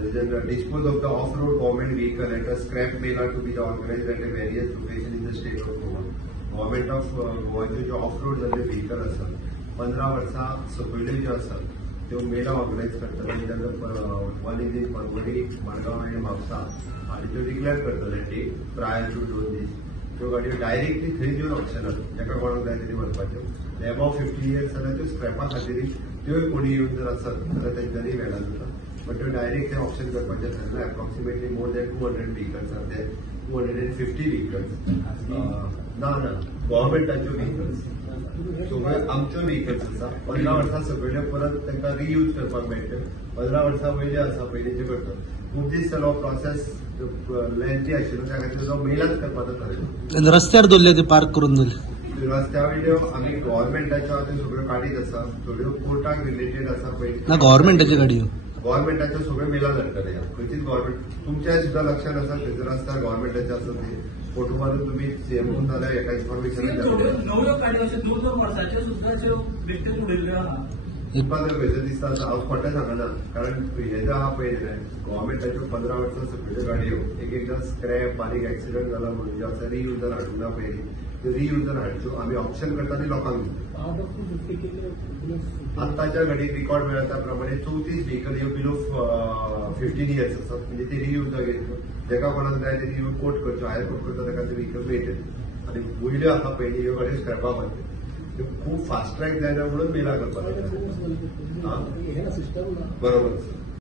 dispose of the off-road government vehicle at a scrap mill are to be organized at a various location in the state of Goa. Government of गोवाचे जे off-road जाल्ले vehicle आसात 15 वर्सां सकयल्यो ज्यो आसात त्यो मेला organise करतले जेन्ना one is in Porvorim Madgaon आनी म्हापसा आनी त्यो डिक्लेअर करतले डेट प्रायर टू 2 दीस त्यो गाडयो डायरेक्टली थंय दिवन ऑप्शनल जेका कोणाक जाय तरी व्हरपाच्यो एबाव 50 इयर्स जाल्यार त्यो स्क्रॅपा खातीर त्योय कोणी येवन जर आसत जाल्यार तेंच्यांनी वेळा जाता बट त्यो डायरेक्ट ऑप्शन करपाचें ठरला approximately more than 200 vehicles are there 250 vehicles ना गव्हर्मेंटाच्यो व्हेकल्स सगळे आमच्यो व्हेकल्स आसा 15 वर्सां सकयल्यो परत तांकां रियूज करपाक मेळटा 15 वर्सां वयले आसा पयलींचे करतात खूब दीस जालो प्रोसेस लेंथी आशिल्लो त्या खातीर तो मेलाच करपाचो थारायलो रस्त्यार दवरले ते पार्क करून दवरले रस्त्या वयल्यो आमी गव्हर्मेंटाच्यो आतां सगळ्यो गाडीच आसा सगळ्यो कोर्टाक रिलेटेड आसा पळय ना गव्हर्मेंटाच्यो गाडयो गव्हर्मेंटाच्यो सगळ्यो मेला जातले खंयचीच गव्हर्मेंट तुमच्या सुद्धा लक्षात आसा खंयसर रस्त्यार गव्हर्मेंटाचे आसा ते फोटो मारून तुम्ही सीएमओन जाल्यार एका इन्फॉर्मेशन खंयचो दिसता हांव खोटें सांगना कारण हे जो आहा पळय गव्हर्मेंटाच्यो 15 वर्सां सकयल्यो गाडयो एक एकदां स्क्रॅप बारीक एक्सिडंट जाला म्हणून जे आसा रियुजर हाडूंक ना पयलीं त्यो रियुजर हाडच्यो आमी ऑप्शन करता आनी लोकांक आत्ताच्या घडीक रिकॉर्ड मेळ्ळा त्या प्रमाणे 34 व्हेकल ह्यो बिलो 15 इयर्स आसात म्हणजे ते रियुजर घेतलो जेका कोणाक जाय ते येवन कोर्ट करच्यो हायर कोर्ट करता ताका ते व्हेकल मेळटले आनी वयल्यो आसा पयलीं ह्यो गाडयो स्क्रॅपा बांदल्यो त्यो खूब फास्ट ट्रॅक जायना म्हणून मेला करपाक बरोबर